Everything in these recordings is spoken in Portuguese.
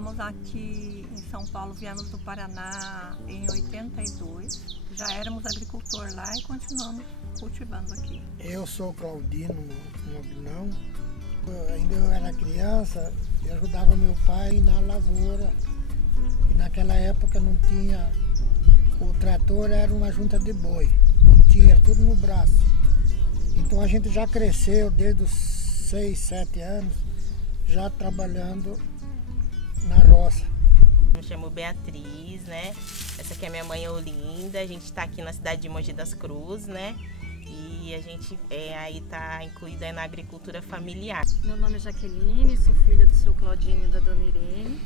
estamos aqui em São Paulo, viemos do Paraná em 82. Já éramos agricultor lá e continuamos cultivando aqui. Eu sou Claudino Mobilão. Ainda eu era criança, eu ajudava meu pai na lavoura. E naquela época não tinha... O trator era uma junta de boi. Não tinha, era tudo no braço. Então a gente já cresceu desde os 6, 7 anos, já trabalhando na roça. Eu me chamo Beatriz, né? Essa aqui é minha mãe Olinda. A gente está aqui na cidade de Mogi das Cruzes, né? E a gente aí está incluída aí na agricultura familiar. Meu nome é Jaqueline, sou filha do seu Claudinho e da dona Irene.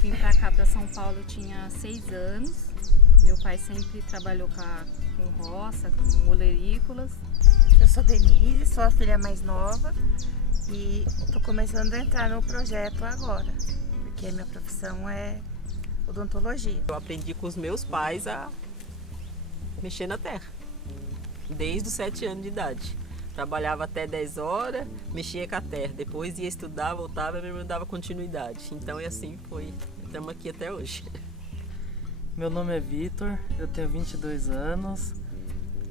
Vim para cá, para São Paulo, eu tinha 6 anos. Meu pai sempre trabalhou com roça, com olerícolas. Eu sou Denise, sou a filha mais nova e estou começando a entrar no projeto agora, porque a minha profissão é odontologia. Eu aprendi com os meus pais a mexer na terra, desde os 7 anos de idade. Trabalhava até 10 horas, mexia com a terra, depois ia estudar, voltava e minha irmã dava continuidade. Então é assim foi, estamos aqui até hoje. Meu nome é Vitor, eu tenho 22 anos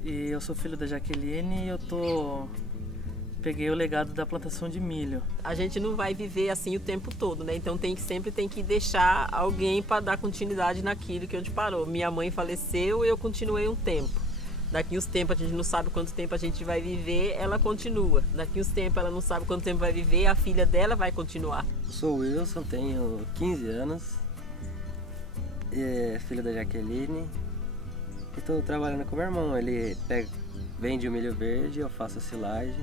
e eu sou filho da Jaqueline e peguei o legado da plantação de milho. A gente não vai viver assim o tempo todo, né? Então sempre tem que deixar alguém para dar continuidade naquilo que a gente parou. Minha mãe faleceu e eu continuei um tempo. Daqui uns tempos a gente não sabe quanto tempo a gente vai viver, ela continua. Daqui uns tempos ela não sabe quanto tempo vai viver, a filha dela vai continuar. Eu sou o Wilson, tenho 15 anos. Filho da Jaqueline, e estou trabalhando com o meu irmão. Ele vende o milho verde, eu faço a silagem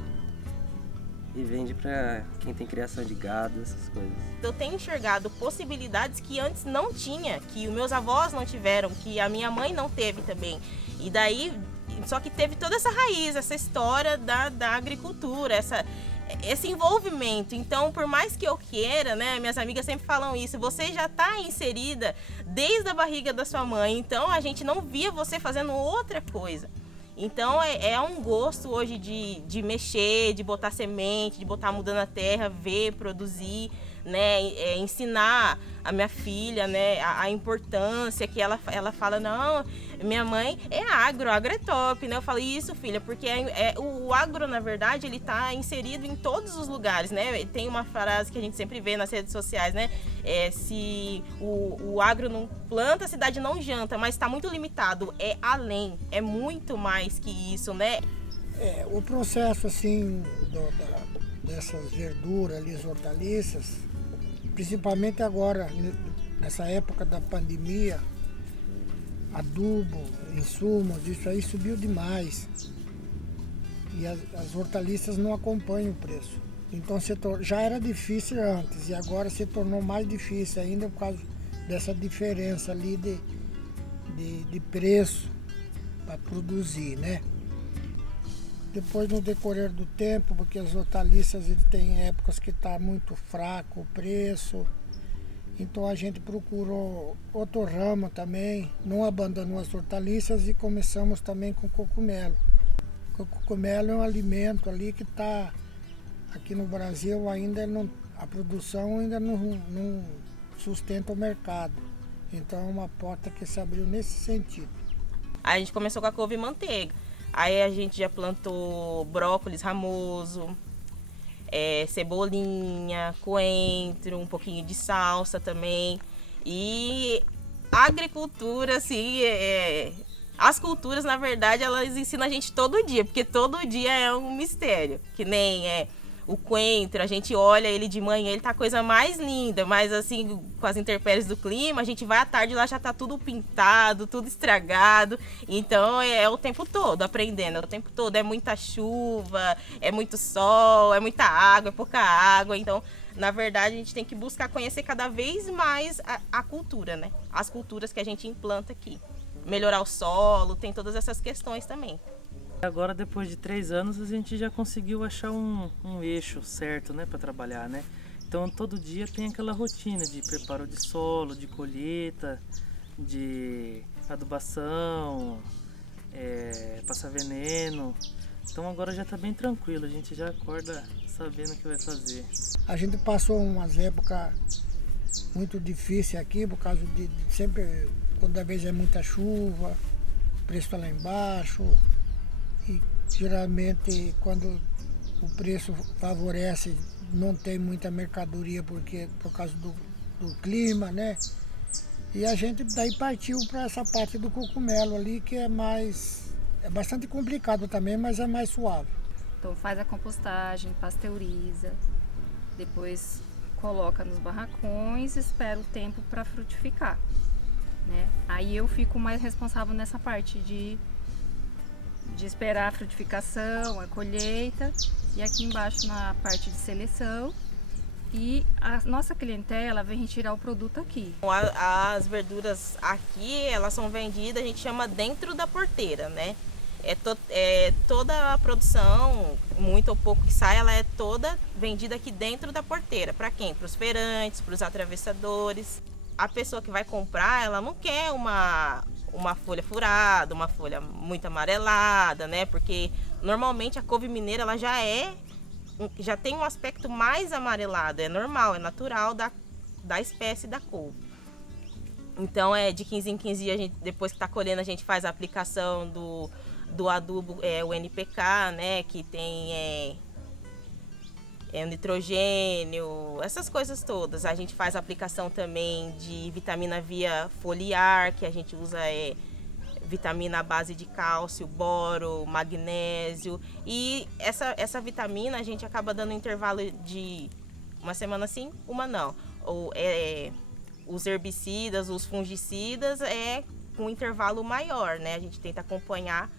e vende para quem tem criação de gado, essas coisas. Eu tenho enxergado possibilidades que antes não tinha, que os meus avós não tiveram, que a minha mãe não teve também. E daí, só que teve toda essa raiz, essa história da agricultura, esse envolvimento. Então, por mais que eu queira, né, minhas amigas sempre falam isso, você já está inserida desde a barriga da sua mãe, então a gente não via você fazendo outra coisa. Então é um gosto hoje de mexer, de botar semente, de botar mudando a terra, ver, produzir, né, ensinar a minha filha, né, a importância que ela fala, não, minha mãe é agro é top, né? Eu falo, isso, filha, porque o agro, na verdade, ele tá inserido em todos os lugares, né? Tem uma frase que a gente sempre vê nas redes sociais, né? Se o agro não planta, a cidade não janta, mas está muito limitado, é além, é muito mais que isso, né? O processo, assim, dessas verduras ali, as hortaliças, principalmente agora, nessa época da pandemia, adubo, insumos, isso aí subiu demais. E as hortaliças não acompanham o preço. Então já era difícil antes e agora se tornou mais difícil ainda por causa dessa diferença ali de preço para produzir, né? Depois, no decorrer do tempo, porque as hortaliças ele tem épocas que está muito fraco o preço, então a gente procurou outro ramo também, não abandonou as hortaliças e começamos também com cogumelo. O cogumelo é um alimento ali que está aqui no Brasil ainda não, a produção ainda não sustenta o mercado, então é uma porta que se abriu nesse sentido. Aí a gente começou com a couve-manteiga. Aí a gente já plantou brócolis ramoso, cebolinha, coentro, um pouquinho de salsa também. E a agricultura, assim, as culturas, na verdade, elas ensinam a gente todo dia, porque todo dia é um mistério. Que nem o coentro, a gente olha ele de manhã, ele tá a coisa mais linda, mas assim, com as intempéries do clima, a gente vai à tarde lá já tá tudo pintado, tudo estragado. Então é o tempo todo aprendendo, o tempo todo é muita chuva, é muito sol, é muita água, é pouca água. Então, na verdade, a gente tem que buscar conhecer cada vez mais a cultura, né? As culturas que a gente implanta aqui. Melhorar o solo, tem todas essas questões também. Agora, depois de 3 anos, a gente já conseguiu achar um eixo certo, né, para trabalhar, né? Então, todo dia tem aquela rotina de preparo de solo, de colheita, de adubação, passar veneno. Então, agora já está bem tranquilo, a gente já acorda sabendo o que vai fazer. A gente passou umas épocas muito difícil aqui por causa de sempre, quando às vezes é muita chuva, o preço está lá embaixo. E geralmente quando o preço favorece, não tem muita mercadoria por causa do clima, né? E a gente daí partiu para essa parte do cogumelo ali, que é bastante complicado também, mas é mais suave. Então faz a compostagem, pasteuriza, depois coloca nos barracões, espera o tempo para frutificar, né? Aí eu fico mais responsável nessa parte de esperar a frutificação, a colheita, e aqui embaixo na parte de seleção. E a nossa clientela vem retirar o produto aqui. As verduras aqui, elas são vendidas, a gente chama dentro da porteira, né? Toda a produção, muito ou pouco que sai, ela é toda vendida aqui dentro da porteira. Para quem? Para os feirantes, para os atravessadores. A pessoa que vai comprar, ela não quer uma folha furada, uma folha muito amarelada, né? Porque normalmente a couve mineira ela já tem um aspecto mais amarelado, é normal, é natural da espécie da couve. Então de 15 em 15 dias, depois que está colhendo, a gente faz a aplicação do adubo, o NPK, né? Que tem nitrogênio, essas coisas todas. A gente faz a aplicação também de vitamina via foliar, que a gente usa vitamina à base de cálcio, boro, magnésio. E essa vitamina a gente acaba dando um intervalo de uma semana sim, uma não. Os herbicidas, os fungicidas com um intervalo maior, né? A gente tenta acompanhar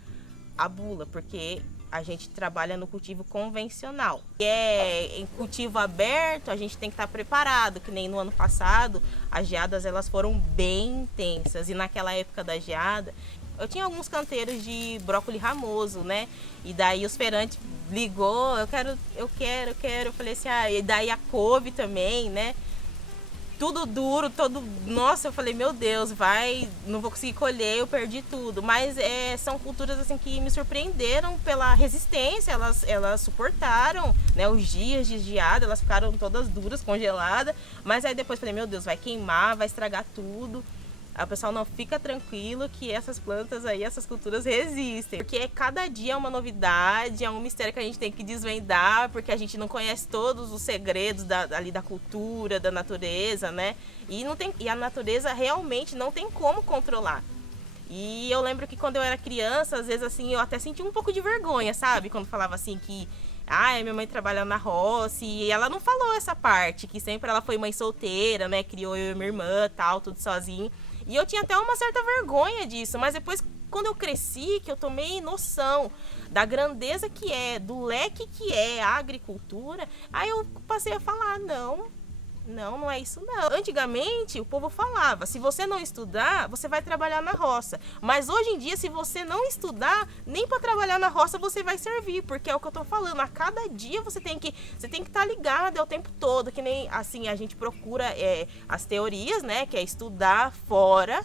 a bula, porque a gente trabalha no cultivo convencional. Em cultivo aberto, a gente tem que estar preparado, que nem no ano passado, as geadas elas foram bem intensas. E naquela época da geada, eu tinha alguns canteiros de brócolis ramoso, né? E daí os feirantes ligou, eu quero. Eu falei assim, e daí a couve também, né? Tudo duro, Nossa, eu falei, meu Deus, não vou conseguir colher, eu perdi tudo. Mas são culturas assim que me surpreenderam pela resistência, elas suportaram, né, os dias de geada, elas ficaram todas duras, congeladas. Mas aí depois falei, meu Deus, vai queimar, vai estragar tudo. Aí o pessoal não fica tranquilo que essas plantas aí, essas culturas resistem. Porque cada dia é uma novidade, é um mistério que a gente tem que desvendar, porque a gente não conhece todos os segredos ali da cultura, da natureza, né? E a natureza realmente não tem como controlar. E eu lembro que quando eu era criança, às vezes assim, eu até sentia um pouco de vergonha, sabe? Quando falava assim que minha mãe trabalha na roça, e ela não falou essa parte, que sempre ela foi mãe solteira, né? Criou eu e minha irmã, tal, tudo sozinho. E eu tinha até uma certa vergonha disso, mas depois, quando eu cresci, que eu tomei noção da grandeza que do leque que é a agricultura, aí eu passei a falar, não é isso não. Antigamente, o povo falava, se você não estudar, você vai trabalhar na roça. Mas hoje em dia, se você não estudar, nem para trabalhar na roça você vai servir, porque é o que eu tô falando, a cada dia você tem que estar ligado o tempo todo, que nem assim a gente procura as teorias, né, que é estudar fora.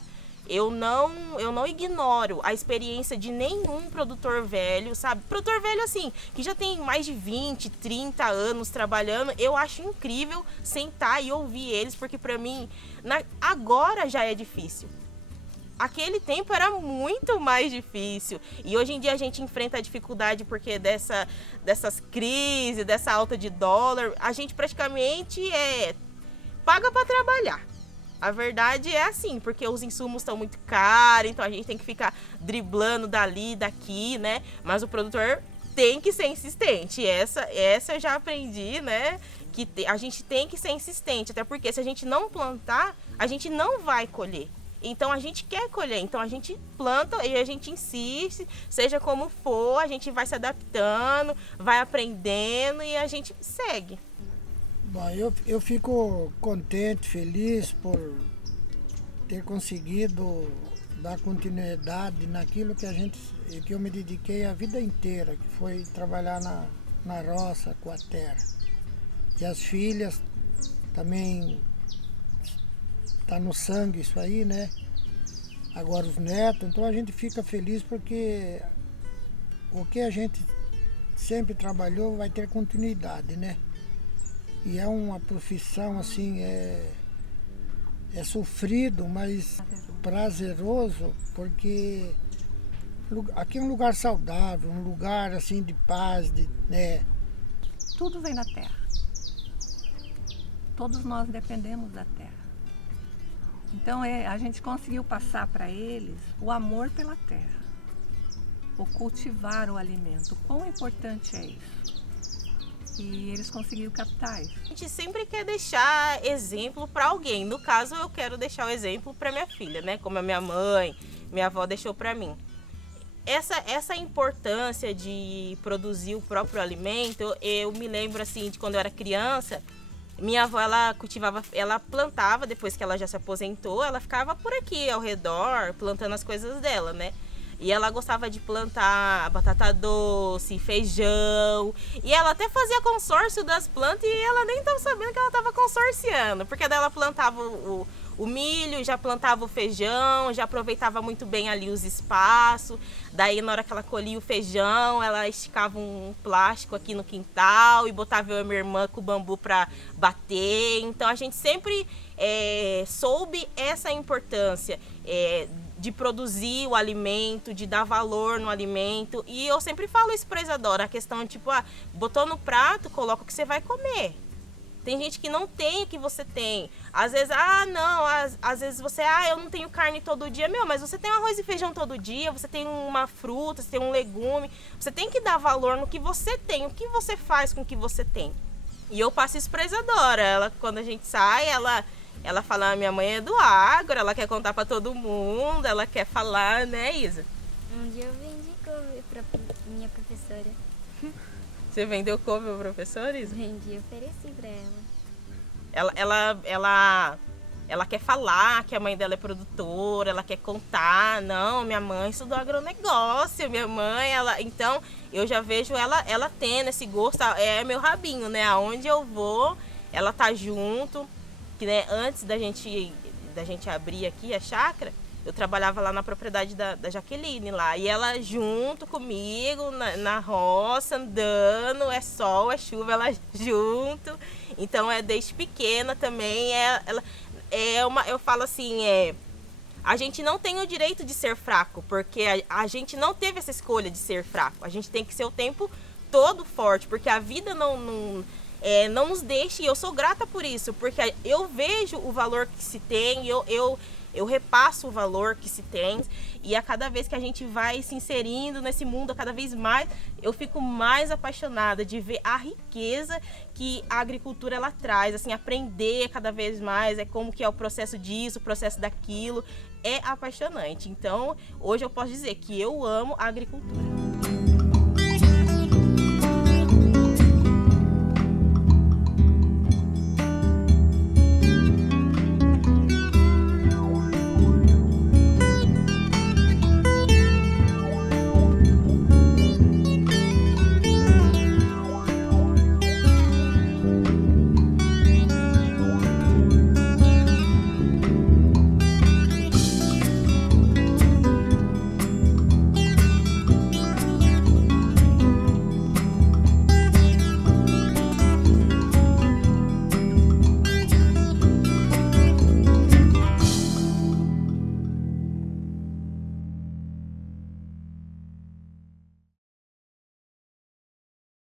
Eu não ignoro a experiência de nenhum produtor velho, sabe? Produtor velho, assim, que já tem mais de 20, 30 anos trabalhando. Eu acho incrível sentar e ouvir eles, porque pra mim, agora já é difícil. Aquele tempo era muito mais difícil. E hoje em dia a gente enfrenta a dificuldade porque dessas crises, dessa alta de dólar, a gente praticamente paga pra trabalhar. A verdade é assim, porque os insumos estão muito caros, então a gente tem que ficar driblando dali, daqui, né? Mas o produtor tem que ser insistente. Essa eu já aprendi, né? Que a gente tem que ser insistente, até porque se a gente não plantar, a gente não vai colher. Então a gente quer colher, então a gente planta e a gente insiste, seja como for, a gente vai se adaptando, vai aprendendo e a gente segue. Bom, eu fico contente, feliz por ter conseguido dar continuidade naquilo que eu me dediquei a vida inteira, que foi trabalhar na roça com a terra. E as filhas também, tá no sangue isso aí, né? Agora os netos, então a gente fica feliz porque o que a gente sempre trabalhou vai ter continuidade, né? E é uma profissão assim, é sofrido, mas prazeroso, porque aqui é um lugar saudável, um lugar assim de paz, né? Tudo vem da terra. Todos nós dependemos da terra. Então a gente conseguiu passar para eles o amor pela terra, o cultivar o alimento. O quão importante é isso? E eles conseguiram captar isso. A gente sempre quer deixar exemplo para alguém. No caso, eu quero deixar o exemplo para minha filha, né? Como a minha mãe, minha avó deixou para mim. Essa importância de produzir o próprio alimento, eu me lembro assim de quando eu era criança. Minha avó, ela cultivava, ela plantava, depois que ela já se aposentou, ela ficava por aqui ao redor, plantando as coisas dela, né? E ela gostava de plantar batata doce, feijão. E ela até fazia consórcio das plantas e ela nem estava sabendo que ela estava consorciando. Porque daí ela plantava o milho, já plantava o feijão, já aproveitava muito bem ali os espaços. Daí na hora que ela colhia o feijão, ela esticava um plástico aqui no quintal e botava eu e minha irmã com o bambu para bater. Então a gente sempre soube essa importância de produzir o alimento, de dar valor no alimento. E eu sempre falo isso pra Isadora, a questão de tipo, botou no prato, coloca o que você vai comer. Tem gente que não tem o que você tem. Às vezes, às vezes você, eu não tenho carne todo dia. Mas você tem arroz e feijão todo dia, você tem uma fruta, você tem um legume. Você tem que dar valor no que você tem, o que você faz com o que você tem. E eu passo isso pra Isadora. Ela, quando a gente sai, ela fala, minha mãe é do agro, ela quer contar pra todo mundo, ela quer falar, né, Isa? Um dia eu vendi couve pra minha professora. Você vendeu couve pra professora, Isa? Vendi, ofereci pra ela. Ela quer falar que a mãe dela é produtora, ela quer contar, não, minha mãe estudou agronegócio, minha mãe, então eu já vejo ela tendo esse gosto, é meu rabinho, né, aonde eu vou, ela tá junto. Que, né, antes da gente abrir aqui a chácara, eu trabalhava lá na propriedade da Jaqueline lá. E ela junto comigo na roça, andando, é sol, é chuva, ela junto. Então desde pequena também. Eu falo assim, a gente não tem o direito de ser fraco, porque a gente não teve essa escolha de ser fraco. A gente tem que ser o tempo todo forte, porque a vida não nos deixe, e eu sou grata por isso, porque eu vejo o valor que se tem, eu repasso o valor que se tem, e a cada vez que a gente vai se inserindo nesse mundo, cada vez mais, eu fico mais apaixonada de ver a riqueza que a agricultura ela traz, assim, aprender cada vez mais, como que é o processo disso, o processo daquilo, é apaixonante. Então, hoje eu posso dizer que eu amo a agricultura.